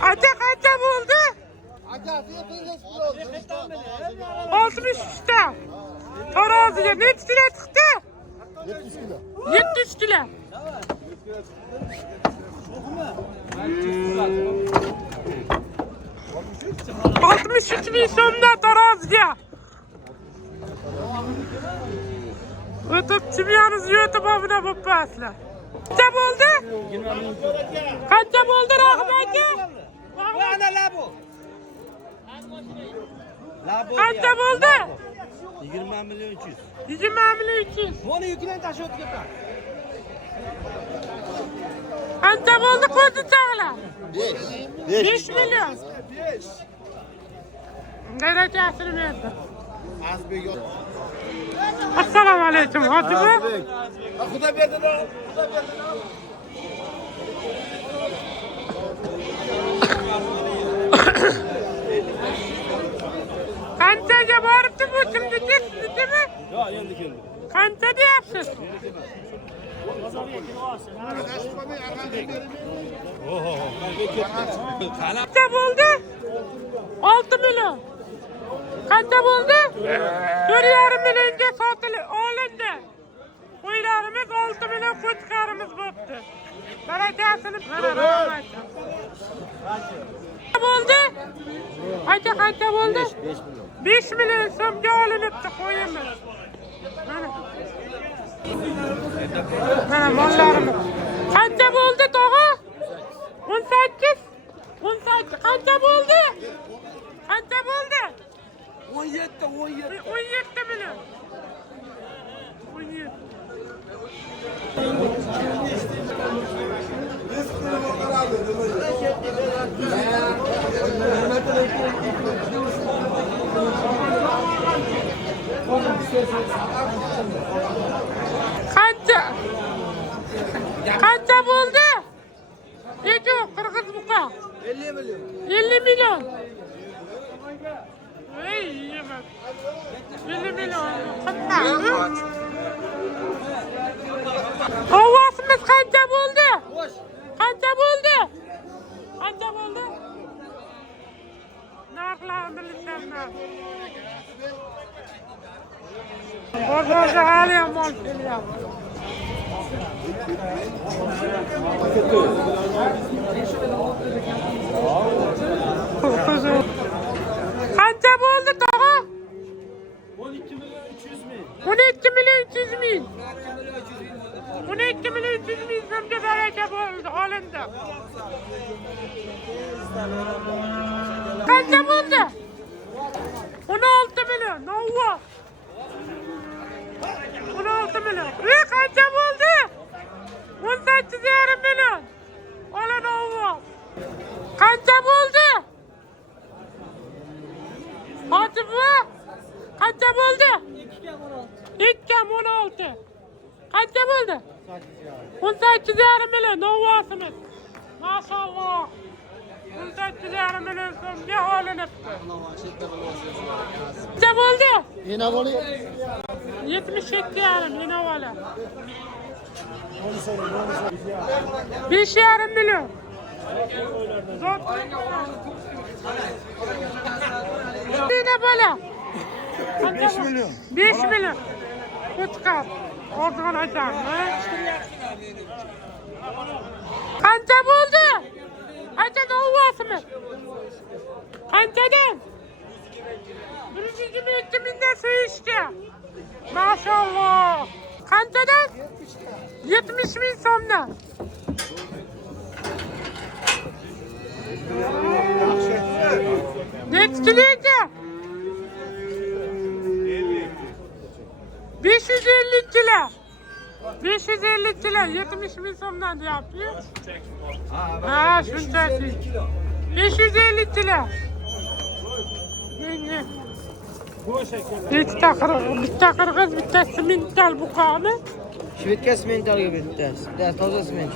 Aka kaça buldu? 63'te. Taraziye ne kilo çıktı? 70 kilo. 70 kilo. ...63.000 so'mda taraziye. O'tib chimyoniz yo'tib obuna bo'lib qo'yasizlar. Qancha bo'ldi? Qancha bo'ldi Rahim aka? Ana labo. Qancha bo'ldi? 20 milyon 300. 20 milyon 300. Bunu yüklen taşı ötüp getir. Qancha bo'ldi ko'zi chaqlar? 5. 5 milyon. Gayrachasini berdi. Assalomu alaykum, hojibi. Xudo berdi da. Qanchaga boribdi bu kimni ketdimi? Yo'q, endi keldi. Qancha deyapsiz? Qancha bo'ldi? 6 milyon. Qancha bo'ldi? 4,5 millionga sotilib olindi. Qo'ylarimiz 6 million qo'chqarimiz bo'pti. Barakasini rahmat. Qancha bo'ldi? Qancha bo'ldi? 5 million so'mga olinibdi qo'yimiz. Mana mollarimiz. Qancha bo'ldi tog'a? 18. 18. Qancha bo'ldi? Qancha bo'ldi? 17. 17 million. 17. Qancha bo'ldi? Ego qirg'iz buqa. 50 milyon. 50 milyon. Ey, yemek. 50 milyon. Qancha? Ovosimiz qancha bo'ldi? Qancha bo'ldi? Qancha bo'ldi? Narxlarni bilsam. Bozorga hali ham mol kelyapti. Qancha bo'ldi tog'a? 12 milyon 300 ming. 12 milyon 300 ming. 12 milyon 300 ming so'mga baraka bo'ldi, olindi. Qancha bo'ldi? 16 milyon. Navva. 16 milyon. Qancha bo'ldi? 18,5 milyon. Ola navva. Qancha bo'ldi? Hojibi? Qancha bo'ldi? 2,16. Qancha bo'ldi? 18,5 million novvosimiz. Maşallah. 18,5 million so'mga olinibdi. Qancha bo'ldi? İnavoli 77,5 inovali. 5,5 million. Zot. Yine böyle. 5 milyon. 5 milyon. Kutkar. Oradan açar mı? Qancha bo'ldi? Qancha novvasi mı? Qanchadan? 122 mingdan so'yishdi. Maşallah. Qanchadan? 70 ming so'mdan. Nechi kiloydi? 550 kilo. 550 kilo 70 ming so'mdan deyapti. Ha, shunchaki. 550 kilo. Menga bitta qirg'iz, bitta simental buqomi. Shvedka simentalga bittasi. Toza sement.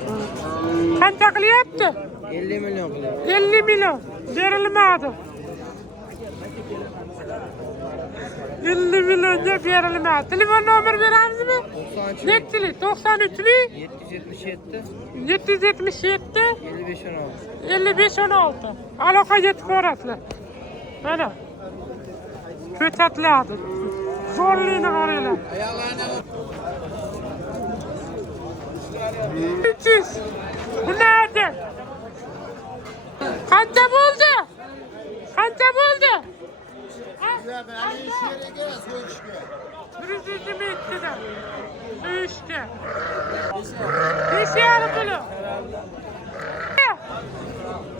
Qancha qilyapti? 50 milyon qilyapti. 50 milyon. Berilmadi. 50 milyonga berilmadi. Telefon nomer beramizmi? 93 Nechili? 93li 777 777 55 16. 55-16. Aloqaga chiqib ko'rasizlar. Mana. Ko'chatladi. Zo'rligini qaranglar. 300. Bu nerede? Qancha bo'ldi? Qancha bo'ldi? Prezidentimiz söğüştü. Beş yarım bunu.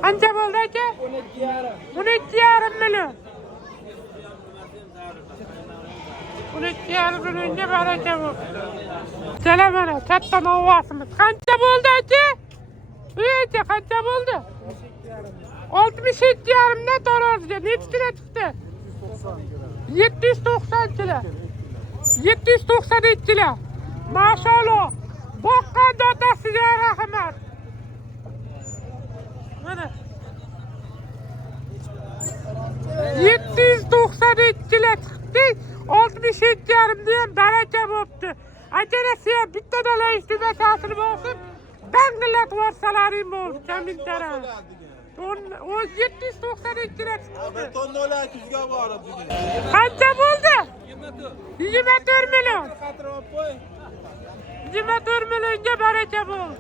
Qancha bo'ldi aka? 12,5 million. 12,5 millionga baraka bu. Telemana katta novasimiz. Qancha bo'ldi aka? Uyda qancha bo'ldi? 67,5 dan taroziga necha kilo chiqdi? 790 kilo. 792 kilo. Maşallah. Boqqan otasiga rahmat. Mana. 792 kilo chiqdi. 67,5 dan baraka bo'pti. Akanasiya bitta dala ishtiba ta'sir bo'lsin. Banglat varsalaring bo'ldi. Kamintara. 792 kilo chiqdi. Tonna 200 ga borib bugun. Qancha bo'ldi? 24 million. 24 millionga baraka bo'ldi.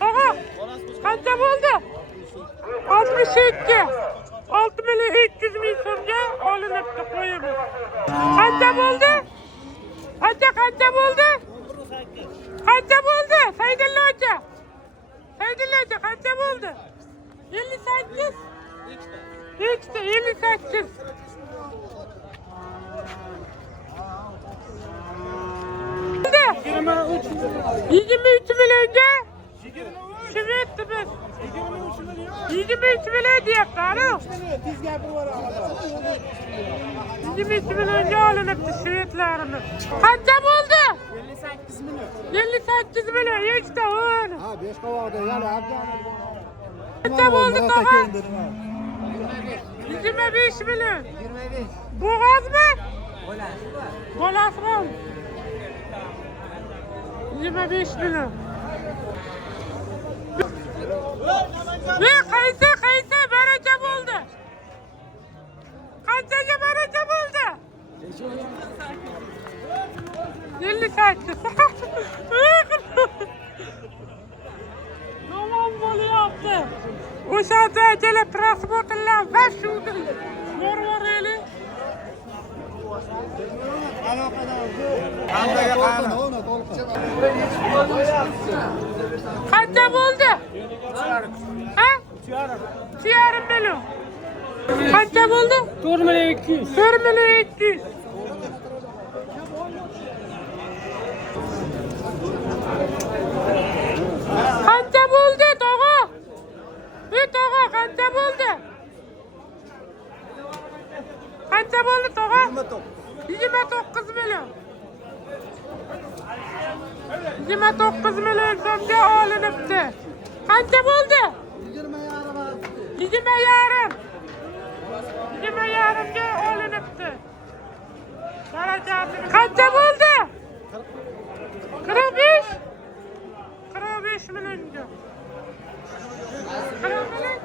Aha, qancha bo'ldi? 62. 6 million 300 ming so'mga olinibdi qo'yimiz. Qancha bo'ldi? Qancha bo'ldi? Qancha bo'ldi? Saydulla aka. Saydulla aka qancha bo'ldi? 58. İşte 58. $23 milyonga Şüvetdi biz. 23 milyon deyapti, ana. 23 milyonga olinibdi Şüvetlarimiz. Qancha bo'ldi? 58 milyon. 58 milyon. Ikkita o'n. Ha, 5 qovoqda yana Qancha bo'ldi tog'a? 25 milyon. 25. Bo'g'ozmi? Bolasi. 25 milyon. Ve qaysi baraka bo'ldi? Qanchaga baraka bo'ldi? 58. Yomon bo'lyapti. O'shada akala prosmotrlar va shu borvorayli. Qancha bo'ldi? Ha? 3,5 million. Qancha bo'ldi? 4 million 200. 4 million 200. Qancha bo'ldi tog'a? Tog'a qancha bo'ldi? Qancha bo'ldi tog'a? 29 million. 29 million so'mga olinibdi. Qancha bo'ldi? 20,5. 20,5 ga olinibdi. Barakatli. Qancha bo'ldi? 45. 45 millionga. 40 million.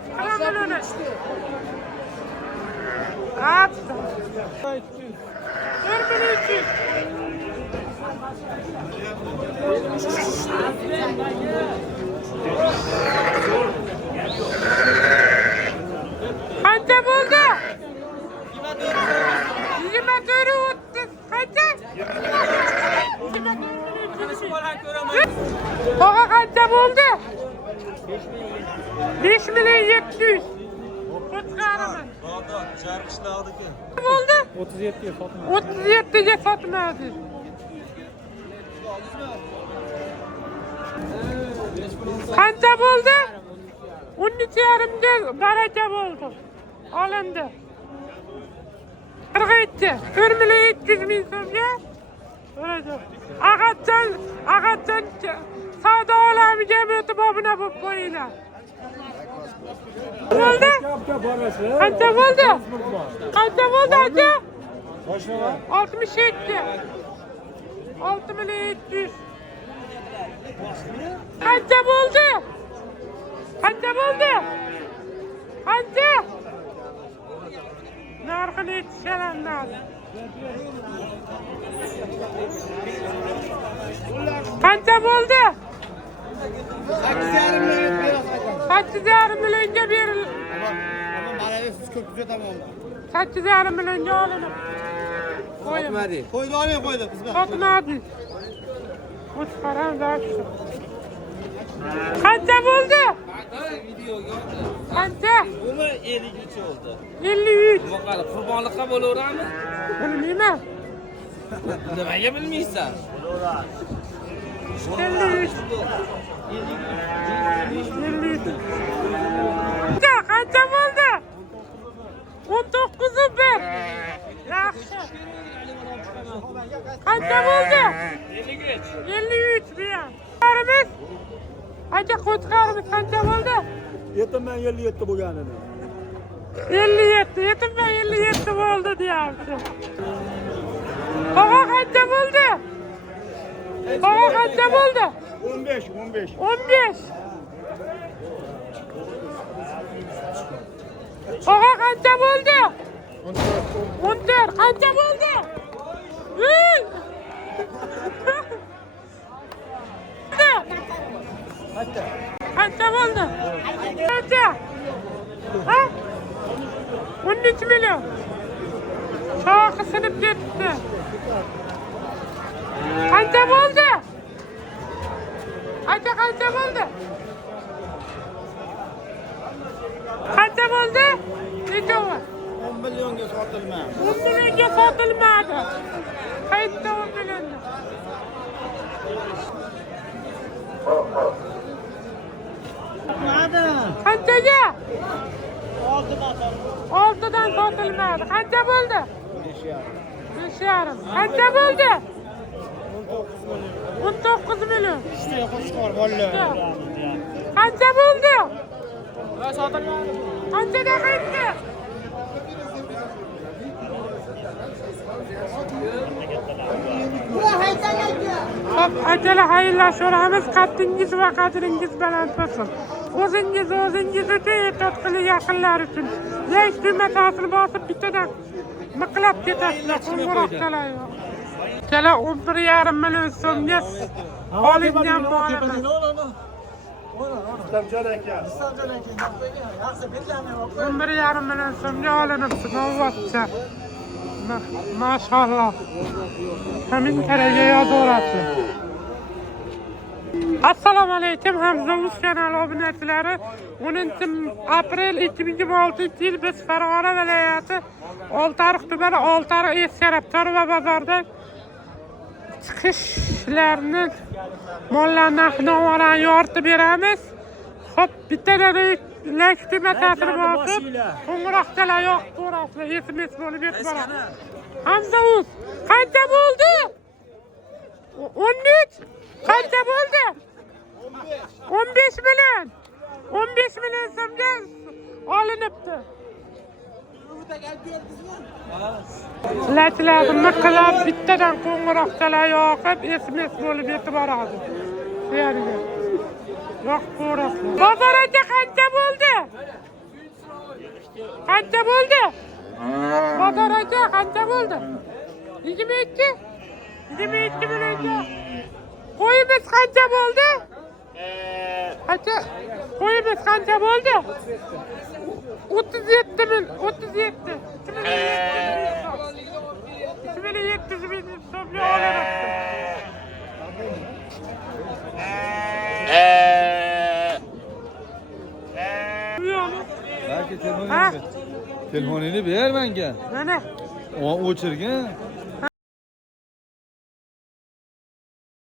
Atdı. 4 million 200. Qancha bo'ldi? 24 o'tdi. Qancha? 24. Tog'a qancha bo'ldi? 5 million 700. Qo'chqarimiz. Bo'ldi? 37 ga sotmadi. 37 ga sotmadi. Qancha bo'ldi? 12,5 ga baraka bo'ldi. Olindi. 47. 4 million 200 ming so'mga. Ag'atdan savdo olamiga o'tib obuna bo'lib qo'yinglar. Oldu? Kaça oldu? Kaça oldu hacı? 67. 6 milyon 700. Kaça oldu? Kaça oldu? Kaça? Narkını yetişen lazım. Kaça oldu? 8,5 milyonca verir. Ama maalesef siz köprüde tamam. 8,5 milyonca alınır. Koyun. Koydu oraya koydu kızım. Satın hadi. Uç paran daha şu. Kaça buldu? Kaça? Buni 53 oldu. 53. Bakalım qurbonlikqa bo'laveradimi? Bilmayman. Nimaga bilmaysan? 53. 53. Kaça buldu? 19'u bir. Yaxşı. Kaça buldu? 53. 53 bir. Karımız. Hacı koçkarımız kaça buldu? Yetim ben 57 bu yani. 57. Yetim ben 57 oldu diyorsun. Baba kaça buldu? Baba kaça buldu? 15. 15. Baba kaça buldu? 14. Kaça buldu? Kaça buldu? Kaça? Ha? 13 milyon. Şarkı sınıp gitti. Kaça buldu? Kaça buldu? Kaça buldu? Neçe var? 10 milyonga satılma. 10 milyonga satılmadı. Kayıtta 10 milyonda. Kaçaca? 6'dan satılmadı. Kaça buldu? 5,5. Kaça buldu? 19 milyon. İşte hoş var vallahi. Kaça buldu? Kaça da kayıttı? Çok acele hayırlaşıyoruz. Kaddingiz ve kadringiz baland olsun. O'zingiz uchun, e'tiqodli yaqinlar uchun. Lesh metasini bosib bittadan miqlab ketasizlar. Qo'ng'iroqchalar yo'q. Kela 11,5 million so'mga olingan bolamiz. 11,5 million so'mga olinibdi. Navbatcha. Maşallah. Hemin kerege yazaverasizlar. Assalomu alaykum Hamza Uz kanali obunachilari. 10 aprel 2026 yil biz Farg'ona viloyati Oltiariq tumani Oltiariq Eskarab Chorva bozorida chiqishlarni mollar narx-navolarni yoritib beramiz. Xo'p, bittadan lekti metasini bosib, qo'ng'iroqchalar yoqib ko'rasizlar. SMS bo'lib yetib boradi. Hamza Uz, qancha bo'ldi? 13. Qancha bo'ldi? 15 million. 15 million so'mga olinibdi. Sizlarchilarni miqlab bittadan qo'ng'iroqchalar yoqib, SMS bo'lib yetib boradi. Bu yerga. Yoqib ko'rasizlar. Bozor aka qancha bo'ldi? Qancha bo'ldi? Bozor aka qancha bo'ldi? 22. 22 millionga. Qo'yimiz qancha bo'ldi? Qancha? Qo'yimiz qancha bo'ldi? 37 ming, 37. 2700 ming so'mga olinibdi. Belki telefonini ver menga. Mana. O'chirgin.